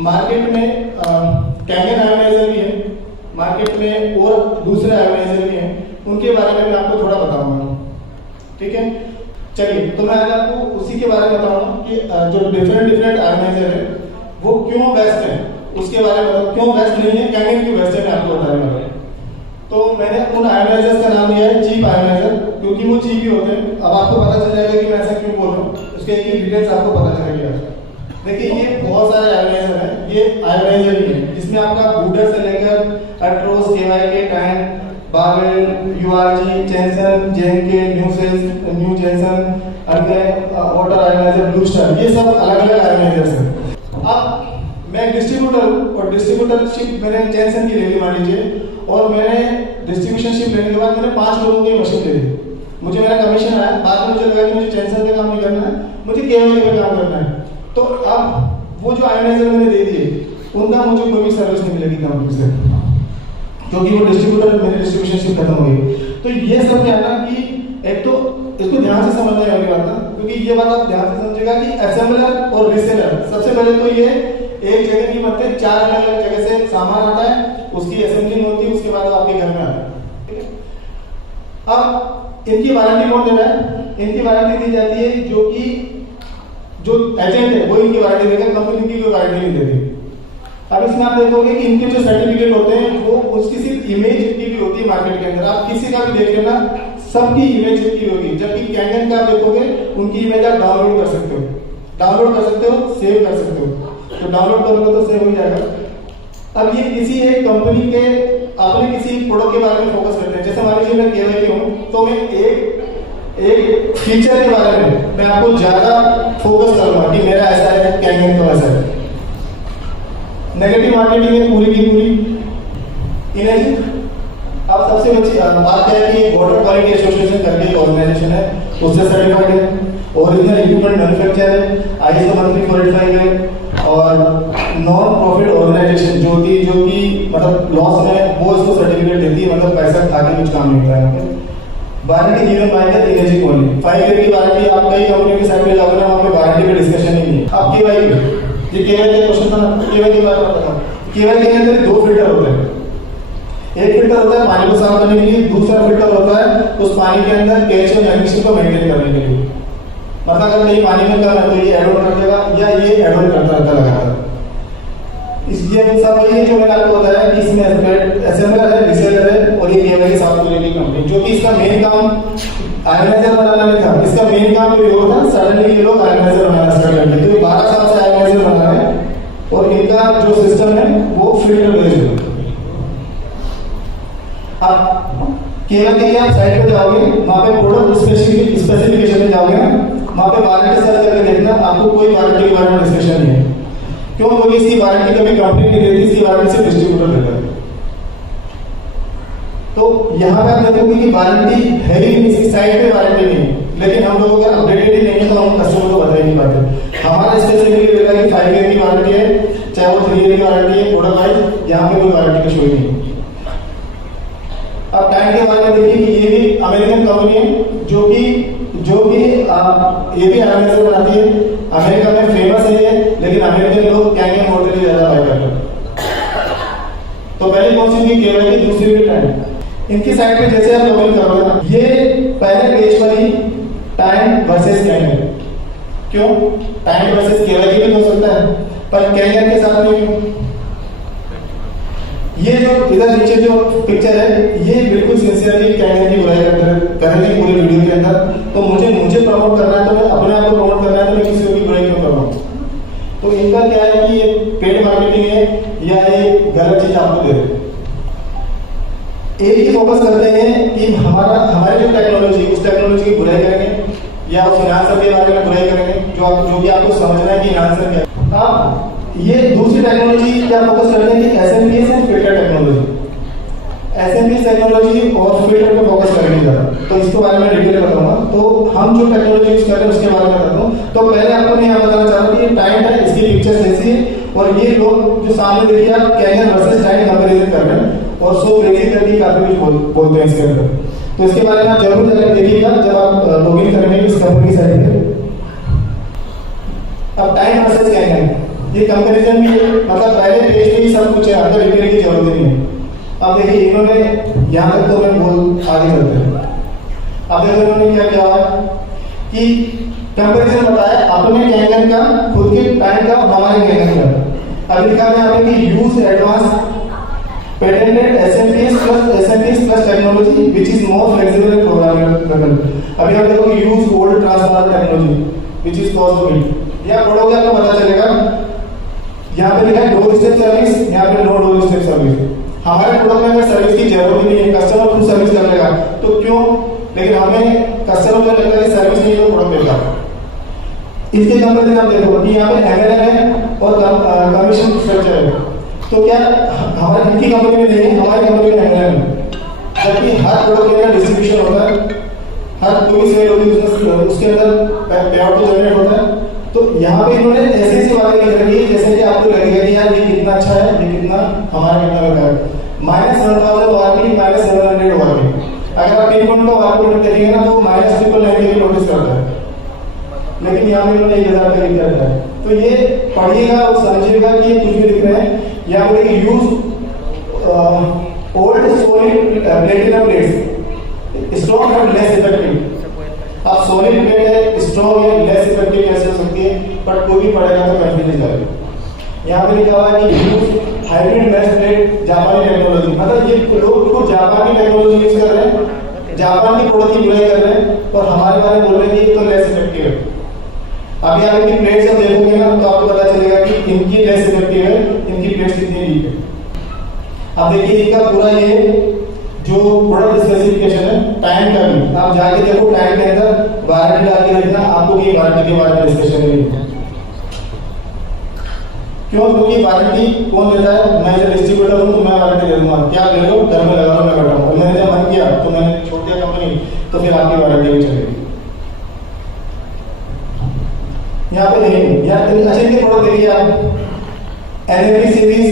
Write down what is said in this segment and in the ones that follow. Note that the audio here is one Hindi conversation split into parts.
मार्केट में कैंगन आयोनाइजर भी है, मार्केट में और दूसरे आयोनाइजर भी हैं, उनके बारे में मैं आपको थोड़ा बताऊंगा। ठीक है, चलिए तो मैं आज आपको उसी के बारे में बताऊंगा कि जो डिफरेंट आयोनाइजर है वो क्यों बेस्ट है, उसके बारे में क्यों बेस्ट नहीं है, कैंगन क्यों बेस्ट है, मैं आपको बताने वाला हूं। तो मैंने उन आयोनाइजर्स का नाम दिया है चीप आयोनाइजर, क्योंकि वो चीप ही होते हैं। अब आपको पता चल जाएगा कि मैं ऐसा क्यों बोल रहा हूँ, उसके एक डिटेल्स आपको पता चलेगी आज। देखिए ये बहुत सारे आयोनाइजर हैं, ये आयोनाइजर ही है जिसमें आपका बूडर से लेकर अट्रोस, केवाईके, टैन, Bawell, URG, Chanson, JNK, new Chanson, water ionizer, blue star, ये सब अलग-अलग आयोनाइजर्स हैं। अब मैं डिस्ट्रीब्यूटर हूँ और डिस्ट्रीब्यूटरशिप मैंने चेंसन की ले ली मान लीजिए, और मैंने डिस्ट्रीब्यूशनशिप लेने के बाद मैंने 5 लोगों की मशीन ले ली, मुझे मेरा कमीशन आया, बाद में मुझे लगा कि मुझे चेंसन पे काम नहीं करना है, मुझे केवाईके पे काम करना है। तो अब वो जो आयोनाइजर मैंने दे दिए उनका मुझे कोई भी सर्विस नहीं मिलेगी कंपनी से, क्योंकि वो डिस्ट्रीब्यूटर मेरी डिस्ट्रीब्यूशनशिप खत्म हो गई। तो ये सब क्या है ना कि एक तो इसको ध्यान से समझना है वाली बात ना, क्योंकि ये बात आप ध्यान से समझिएगा कि असेंबलर और रीसेलर, सबसे पहले तो ये एक जगह की मतलब 4 अलग-अलग जगह से सामान आता है, उसकी असेंबलिंग होती है, उसके बाद आपके घर में आता है। ठीक है, अब इनकी वारंटी कौन दे रहा है? इनकी वारंटी दी जाती है जो एजेंट है वो इनकी वारंटी देगा, कंपनी की कोई वारंटी नहीं देती। अब इसमें आप देखोगे कि इनके जो सर्टिफिकेट होते हैं वो उसकी सिर्फ इमेज की भी होती है मार्केट के अंदर, आप किसी का भी देख लेना सबकी इमेज की होगी, जबकि कैंगन का आप देखोगे उनकी इमेज आप डाउनलोड कर सकते हो, सेव कर सकते हो, तो डाउनलोड करोगे तो सेव हो जाएगा। अब ये किसी एक कंपनी के अपने किसी प्रोडक्ट के बारे में फोकस करते हैं, जैसे मान लीजिए मैं केवाईके हूं तो मैं एक फीचर के बारे में मैं आपको ज्यादा फोकस करूंगा कि मेरा ऐसा है, कैंगन का ऐसा है। नेगेटिव मार्केटिंग है पूरी की पूरी इमेज। अब सबसे अच्छी बात है कि वाटर क्वालिटी एसोसिएशन करके एक ऑर्गेनाइजेशन है, उससे सर्टिफाइड है, ओरिजिनल इक्विपमेंट मैन्युफैक्चर है, ISO 1345 है, और नॉन प्रॉफिट ऑर्गेनाइजेशन जो कि मतलब लॉस में वो इसको सर्टिफिकेट देती है, मतलब पैसा खा के कुछ काम नहीं होता है। Warranty given by the energy only, 5 year की वारंटी। आप कई कंपनी की साइट पे जाओगे ना, वहां पे वारंटी पे डिस्कशन ही नहीं है। अब केवाईके, ये केवाईके क्वेश्चन था, केवाईके के बारे में बताता हूं। केवाईके के अंदर 2 फिल्टर होते हैं, एक फिल्टर होता है पानी को साफ करने के लिए, दूसरा फिल्टर होता है उस पानी के अंदर कैल्शियम मैग्नीशियम को मेंटेन करने के लिए। मतलब अगर कहीं पानी में कम है तो ये ऐड ऑन कर देगा या ये ऐड ऑन करता रहता लगातार। इसलिए सब वही है जो मैंने आपको बताया कि इसमें असेंबलर है, रीसेलर है, और ये केवाईके साफ करने की कंपनी, जो कि इसका मेन काम आयोनाइजर बनाना नहीं था, इसका मेन काम कोई और था। सडनली ये लोग आयोनाइजर बनाना स्टार्ट कर दिए, तो ये 12 साल से आयोनाइजर बना रहे हैं, और इनका जो सिस्टम है वो फिल्टर बेस्ड है। आप केवाईके की आप साइट पे जाओगे, वहां पे प्रोडक्ट स्पेसिफिकेशन में जाओगे ना, वहां पे वारंटी सर्च करके देखना, आपको कोई वारंटी के बारे में डिस्कशन नहीं है। क्यों? क्योंकि इसकी वारंटी कभी कंपनी नहीं देती, इसकी वारंटी सिर्फ डिस्ट्रीब्यूटर देता है। तो यहाँ पे आप देखोगे कि वारंटी है ही नहीं, इसकी साइट पे वारंटी नहीं है, लेकिन हम लोग अगर अपडेटेड ही नहीं है तो हम कस्टमर को बता ही नहीं पाते। हमारा स्पेसिफिकली रहता है कि 5 ईयर की वारंटी है, चाहे वो 3 ईयर की वारंटी है, प्रोडक्ट वाइज यहाँ पे कोई वारंटी का शो ही नहीं है। अब टैंक के बारे में देखिए कि ये भी अमेरिकन कंपनी है, जो कि ये भी आयोनाइजर बनाती है, अमेरिका में फेमस है ये, लेकिन अमेरिकन लोग कैंगन वाटर ही ज्यादा बाय करते हैं। तो पहली कौन सी थी? केवाईके, दूसरी भी टैंक। इनकी साइड पे जैसे आप लॉगिन करोगे ना, ये पहले पेज पर ही टैंक वर्सेस कैंगन, क्यों? टैंक वर्सेस केवाईके भी हो सकता है, पर कैंगन के साथ में क्यों? ये जो इधर नीचे जो पिक्चर है, ये बिल्कुल सिंसियरली कैंगन की बुराई करेंगे पूरे वीडियो के अंदर। तो मुझे प्रमोट करना है, तो मैं अपने आप को प्रमोट करना है, तो मैं किसी की बुराई क्यों कर रहा हूं? तो इनका क्या है कि ये पेड मार्केटिंग है या ये गलत चीज आपको दे रहे हैं। एक ही फोकस करते हैं कि हमारी जो टेक्नोलॉजी, उस टेक्नोलॉजी की बुराई करेंगे या उस आंसर के बारे में बुराई करेंगे, जो कि आपको समझना है कि आंसर क्या है। आप ये दूसरी टेक्नोलॉजी क्या फोकस करते हैं कि SMPS and filter technology, SMPS technology और फिल्टर पे फोकस करेंगे ज़्यादा, तो इसके बारे में डिटेल बताऊंगा। तो हम जो टेक्नोलॉजी यूज कर रहे हैं उसके बारे में बताता हूँ। तो पहले आपको मैं यहाँ बताना चाह रहा हूँ कि ये टाइम है, इसकी पिक्चर्स ऐसी है, और ये लोग जो सामने देखिए आप कैंगन वर्सेस टाइम कंपैरिजन कर रहे हैं, और सो क्रेजी करके काफी कुछ बोलते हैं इसके अंदर। तो इसके बारे में आप जरूर देखिएगा जब आप लॉगिन करेंगे इस कंपनी की साइट पे। अब टाइम वर्सेस कैंगन, ये कंपैरिजन भी है, मतलब पहले पेज पे ही सब कुछ है, अंदर रिपेयर की जरूरत नहीं है। अब देखिए इन्होंने यहाँ तक तो मैं बोल आगे चलते हैं। अब देखो इन्होंने क्या किया है कि कंपैरिजन बताया अपने कैंगन का, खुद के टाइम का और हमारे कैंगन का। अब लिखा है आपने कि use advance patented SMPs plus technology which is more flexible and programmable। अभी आप देखो कि use old transformer technology which is cause of it। यहाँ पढ़ोगे आपको पता चलेगा, यहाँ पे लिखा है डोर स्टेप सर्विस, यहाँ पे नो डोर स्टेप सर्विस। हमारे प्रोडक्ट में अगर सर्विस की जरूरत नहीं है, कस्टमर खुद सर्विस कर लेगा तो क्यों, लेकिन हमें कस्टमर को लगता है सर्विस नहीं तो प्रोडक्ट बेकार। इसके कंपैरिजन आप देखो कि यहाँ पे MLM है और कमीशन स्ट्रक्चर है, तो क्या हमारी इनकी कंपनी में नहीं है, हमारी कंपनी में MLM है। जबकि हर प्रोडक्ट के अंदर डिस्ट्रीब्यूशन होता है, हर कोई सेल होती है उसके अंदर पे आउट जनरेट होता है। तो यहाँ पे इन्होंने ऐसी बातें लिख रखी है जैसे कि आपको लगेगा कि यार ये कितना अच्छा है, ये कितना हमारा कितना बेकार है। -1000 वार्पी -700 वार्पी, अगर आप पिन कोड का वार्पी देखेंगे ना तो -999 की नोटिस करता है, लेकिन यहाँ पे इन्होंने 1000 का लिख रखा है। तो ये पढ़िएगा और समझिएगा कि ये कुछ भी लिख रहे हैं। यहाँ पे देखिए use old solid platinum plates strong and less effective. अब सॉलिड प्लेट है, स्ट्रॉन्ग है, लेस इफेक्टिव कैसे हो सकती है, बट कोई भी पढ़ेगा तो कंफ्यूज जाएगा। यहाँ पे लिखा हुआ है कि यूज हाइब्रिड मैश प्लेट जापानी टेक्नोलॉजी, मतलब ये लोग खुद जापानी टेक्नोलॉजी यूज कर रहे हैं, जापान की प्रोडक्ट की बुराई कर रहे हैं और हमारे बारे में बोल रहे हैं कि तो लेस इफेक्टिव है। अभी आप इनकी प्लेट जब देखोगे ना तो आपको पता चलेगा कि इनकी लेस इफेक्टिव है, इनकी प्लेट कितनी वीक है। अब देखिए इनका पूरा ये जो प्रोडक्ट स्पेसिफिकेशन है, टाइम का भी आप जाके देखो, टाइम के अंदर वारंटी डाल के रखना, आपको ये वारंटी के बारे में डिस्कशन नहीं। क्यों, क्योंकि वारंटी कौन देता है, मैं जब डिस्ट्रीब्यूटर हूं तो मैं वारंटी दे दूंगा, क्या ले लो घर में लगा लो मैं बैठा हूं। मैंने जब मन किया तो मैंने छोड़ दिया कंपनी, तो फिर आपकी वारंटी भी चलेगी। यहाँ पे नहीं, यहाँ अच्छे के प्रोडक्ट देखिए आप, NMP सीरीज,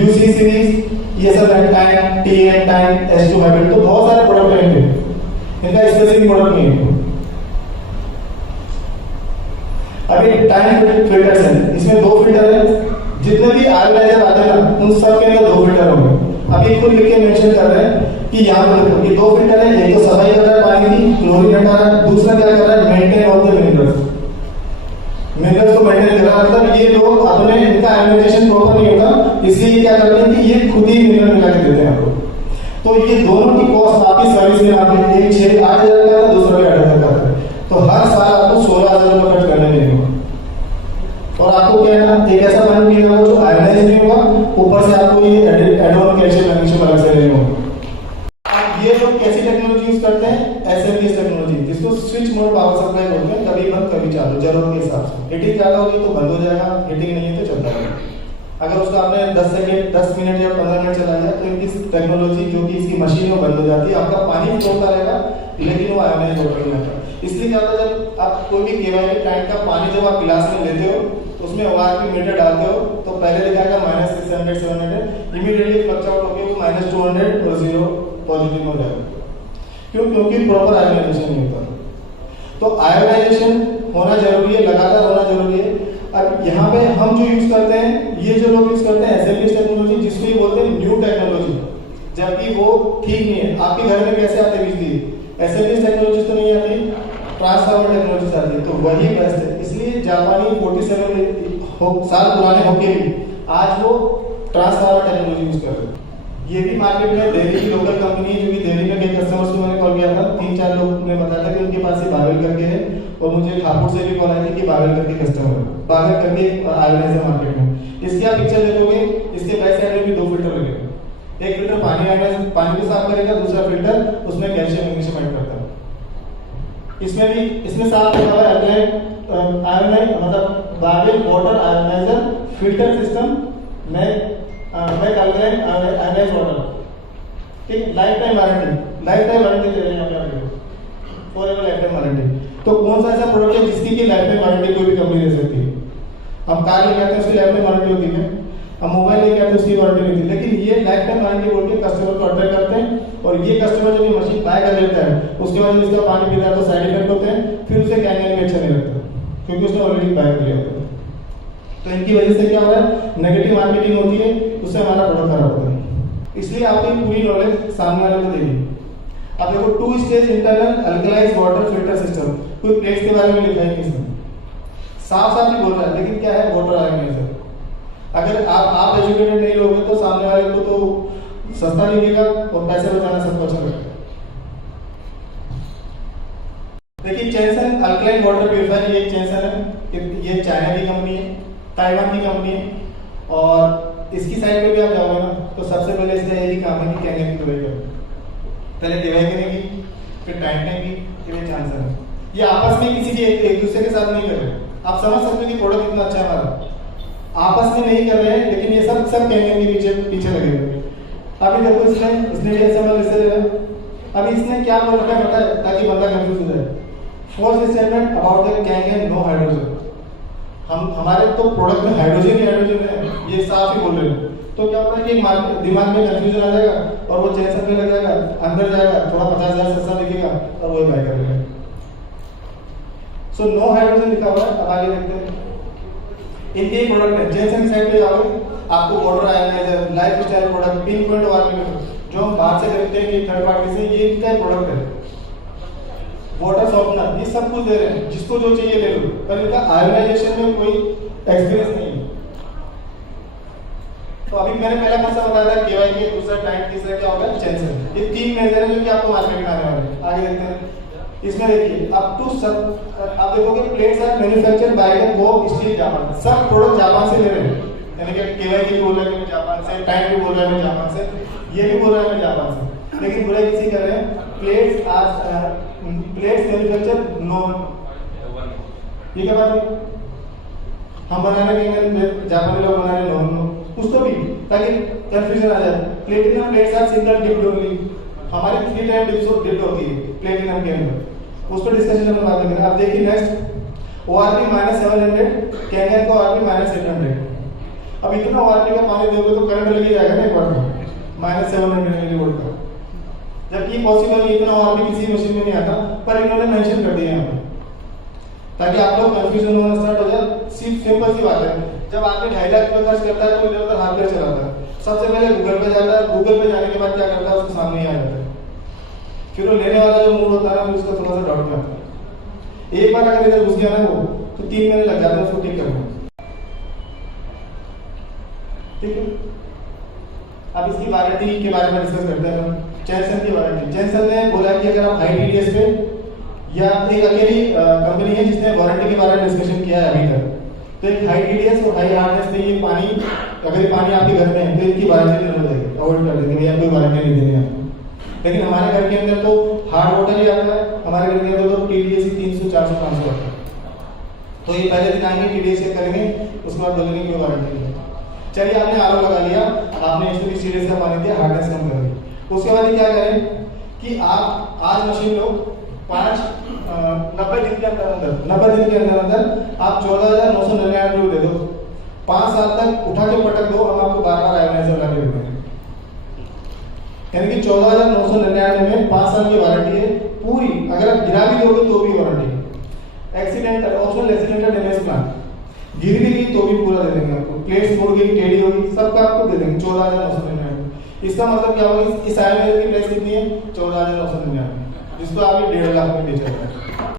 UC सीरीज, ये सब time TN time S2 hybrid, तो बहुत सारे प्रोडक्ट हैं इनका स्पेसिफिक प्रोडक्ट नहीं है। अभी टाइम फिल्टर्स हैं, इसमें 2 फिल्टर है, जितने भी आयोनाइजर आते हैं ना उन सब के अंदर 2 फिल्टर होंगे। अभी खुद लिख के मेंशन कर रहे हैं कि यहाँ पर ये 2 फिल्टर है, एक तो सफाई कर रहा है पानी की, क्लोरीन हटा रहा है, दूसरा क्या कर रहा है, मेंटेन ऑफ द मिनरल्स को मेंटेन कर रहा है। मतलब ये लोग अपने इनका आयोनाइजेशन प्रॉपर नहीं होता, इसलिए क्या करते हैं कि ये खुद ही मिनरल मिला के देते हैं आपको। तो ये दोनों की कॉस्ट आपकी सर्विस में आपके एक 6-8,000 का, दूसरा भी 8,000 का है, तो हर साल आपको 16,000 रुपये खर्च करने नहीं होगा। और आपको क्या है ना, एक ऐसा पानी पीना होगा जो आयोनाइज नहीं होगा, ऊपर से आपको ये एडवांस कैल्शियम मैग्नीशियम अलग से लेना होगा। ये लोग कैसी टेक्नोलॉजी यूज करते हैं, SMPS टेक्नोलॉजी, जिसको स्विच मोड पावर सप्लाई बोलते हैं, कभी बंद कभी चालू, जरूरत के हिसाब से। हीटिंग ज्यादा होगी तो बंद हो जाएगा, हीटिंग नहीं है तो चलता रहेगा। अगर उसको आपने 10 मिनट या 15 मिनट चलाया तो इनकी टेक्नोलॉजी जो कि इसकी मशीन है बंद हो जाती है, आपका पानी फ्लो होता रहेगा लेकिन वो आयोनाइज होता नहीं रहता। इसलिए क्या होता है, जब आप कोई भी KYB टैंक का पानी जब आप गिलास में लेते हो तो उसमें ORP मीटर डालते हो तो पहले दिखाएगा -600 700, इमीडिएटली फ्लक्च आउट होकर वो -200 और 0 पॉजिटिव हो जाएगा। क्यों, क्योंकि प्रॉपर आयोनाइजेशन नहीं होता। तो आयोनाइजेशन होना जरूरी है, लगातार होना जरूरी है। अब यहाँ पे हम जो यूज करते हैं, ये जो लोग यूज करते हैं SMPS टेक्नोलॉजी, जिसको ये बोलते हैं न्यू टेक्नोलॉजी, जबकि वो ठीक नहीं है। आपके घर में कैसे आते बिजली, SMPS टेक्नोलॉजी तो नहीं आती, ट्रांसफार्मर टेक्नोलॉजी आती है, तो वही बेस्ट है। इसलिए जापानी 47 साल पुराने होके भी आज वो ट्रांसफार्मर टेक्नोलॉजी यूज कर रहे हैं। ये भी मार्केट में दिल्ली की लोकल कंपनी है, जो कि दिल्ली में कई कस्टमर्स को मैंने कॉल किया था, 3-4 लोग ने बताया था कि उनके पास ये बावेल करके है, और मुझे ठाकुर से भी कॉल आई थी कि बावेल करके कस्टमर है, बावेल करके आयोनाइजर मार्केट में। इसकी आप पिक्चर देखोगे, इसके बैक साइड में भी 2 फिल्टर लगे, एक फिल्टर पानी को साफ करेगा, दूसरा फिल्टर उसमें कैल्शियम मैग्नीशियम ऐड करता है। इसमें साफ लिखा हुआ है आयोनाइज, मतलब बावेल वाटर आयोनाइजर फिल्टर सिस्टम में आयोनाइज वाटर, ठीक, लाइफ टाइम वारंटी दे रहे हैं यहाँ पे, फॉरएवर लाइफ टाइम वारंटी। तो कौन सा ऐसा प्रोडक्ट है जिसकी की लाइफ टाइम वारंटी कोई भी कंपनी दे सकती है? हम कार लेके आते हैं उसकी लाइफ टाइम वारंटी होती है, हम मोबाइल लेके आते हैं उसकी वारंटी नहीं होती, लेकिन ये लाइफ टाइम वारंटी बोल के कस्टमर को अट्रैक्ट करते हैं। और ये कस्टमर जब ये मशीन बाय कर लेता है उसके बाद इसका पानी पीता है तो साइड इफेक्ट होते हैं, फिर उसे कैंगन भी अच्छा नहीं लगता क्योंकि उसने ऑलरेडी बाय कर लिया होता है। तो इनकी वजह से क्या हो रहा है, नेगेटिव मार्केटिंग होती है, उससे हमारा प्रोडक्ट खराब होता है। इसलिए आपको पूरी नॉलेज सामने वाले को देगी। अब देखो 2 stage internal alkalize water filter system, कोई प्लेट्स के बारे में लिखा है नहीं इसमें, साफ साफ ही बोल रहा है, लेकिन क्या है, वाटर आयोनाइजर। अगर आप एजुकेटेड नहीं होगे तो सामने वाले को तो सस्ता लगेगा और पैसे बचाना सबको अच्छा लगेगा। देखिए चेनसन अल्कलाइन वाटर प्यूरिफायर, ये चेनसन है, ये चाइना की कंपनी है, ताइवान की कंपनी है, और इसकी साइड पे भी आप जाओगे ना तो सबसे पहले इसका यही काम है कि कैंगन की दवाई करो, पहले दवाई करेगी, फिर टाइटनेगी, फिर चांसर है। ये आपस में किसी के एक दूसरे के साथ नहीं कर रहे। आप समझ सकते हो कि प्रोडक्ट कितना अच्छा है हमारा, आपस में नहीं कर रहे हैं, लेकिन ये सब कैंगन के पीछे लगे हुए। अभी देखो इसने भी ऐसा मैसेज, अभी इसने क्या बोल रखा है पता है, ताकि बंदा कंफ्यूज हो जाए। False statement about the Kangen no hydrogen. हमारे तो प्रोडक्ट में हाइड्रोजन ही हाइड्रोजन है, ये साफ ही बोल रहे हैं। तो क्या होता है कि दिमाग में कंफ्यूजन आ जाएगा और वो चेनसन में लग जाएगा, अंदर जाएगा, थोड़ा 50,000 सस्ता दिखेगा और वो बाय कर लेगा। सो नो हाइड्रोजन लिखा हुआ है। अब आगे देखते हैं, इनके ही प्रोडक्ट है, चेनसन की साइड पे जाओगे आपको water ioniser, lifestyle product, pinpoint water जो हम बाहर से खरीदते हैं थर्ड पार्टी से, ये इनका प्रोडक्ट है। वाटर सॉफ्टनर, ये सब कुछ दे रहे हैं, जिसको जो चाहिए ले लो, पर इनका आयोनाइजेशन में कोई एक्सपीरियंस नहीं है। तो अभी मैंने पहला कौन सा बताया था, केवाईके, दूसरा टाइट, तीसरा क्या होगा, चेनसन। ये 3 मेजर है जो कि आपको मार्केट में आने वाले हैं। आगे देखते हैं, इसमें देखिए अप टू सब आप देखोगे plates are manufactured by the Bob steel Japan. सब प्रोडक्ट जापान से ले रहे हैं, यानी कि केवाईके बोल रहा है मैं जापान से, टाइट भी बोल रहा है मैं जापान से, ये भी बोल रहा है मैं जापान से, लेकिन बुराई किसी कर रहे हैं, प्लेट्स मैन्युफैक्चर्ड नो। ये क्या बात है, हम बनाने के जापानी लोग बना रहे नो, उसको भी ताकि कंफ्यूजन आ जाए। Platinum plates are single dipped only, हमारी 3 टाइम डिप्ड होती है प्लेटिनम के अंदर, उस पर डिस्कशन हम बात करेंगे। अब देखिए नेक्स्ट, ORP -700, कैंगन का ORP -800। अब इतना ORP का पानी दोगे तो करंट लग जाएगा ना एक बार में, -700 मिलीवोल्ट का, जबकि पॉसिबल नहीं, इतना ORP किसी मशीन में नहीं आता, पर इन्होंने मेंशन कर दिया यहाँ पे ताकि आप लोग कंफ्यूजन होना स्टार्ट हो जाए। सिंपल सी बात है, जब आदमी 2.5 लाख रुपए खर्च करता है तो इधर उधर हार्डवेयर चलाता है, सबसे पहले गूगल पे जाता है, गूगल पे जाने के बाद क्या करता है, उसके सामने ही आ जाता है, फिर वो लेने वाला जो मूड होता है ना उसका थोड़ा सा डाउट में आता है। एक बार अगर इधर घुस गया ना वो, तो 3 महीने लग जाते हैं उसको ठीक करने। ठीक है, अब इसकी वारंटी के बारे में डिस्कस करते हैं। चेनसन की वारंटी, चेनसन ने बोला कि अगर आप हाई TDS पे, या एक अकेली कंपनी है जिसने वारंटी के बारे में डिस्कशन किया है अभी तक, तो एक हाई TDS और हाई हार्डनेस पे ये पानी, अगर ये पानी आपके घर में है तो इनकी वारंटी नहीं हो जाएगी, अवॉइड कर देंगे, या कोई वारंटी नहीं देंगे आपको। लेकिन हमारे घर के अंदर तो हार्ड वाटर ही आता है, हमारे घर के अंदर तो TDS ही 300, 400, 500 आता है। तो ये पहले दिन आएंगे, TDS चेक करेंगे, उसके बाद बोलेंगे कोई वारंटी नहीं। चलिए आपने RO लगा लिया, आपने इसमें सीरीज का पानी दिया, हार्डनेस कम कर दी, उसके बाद क्या करें कि आप आज मशीन लो, 90 दिन के अंदर आप 14,999 रुपये दे दो, 5 साल तक उठा के पटक दो, हम आपको बार-बार आयोनाइजर लगा के देते हैं। यानी कि 14,999 में 5 साल की वारंटी है पूरी, अगर आप गिरा भी दोगे तो भी वारंटी है। Accidental optional accidental damage plan, गिर भी गई तो भी पूरा दे देंगे आपको, प्लेट्स मुड़ गई, टेढ़ी होगी, सबका आपको दे देंगे 14,999। इसका मतलब क्या होगा, इस आयोनाइजर की प्राइस कितनी है, 14,999, जिसको आप 1.5 लाख में बेच रहे हैं।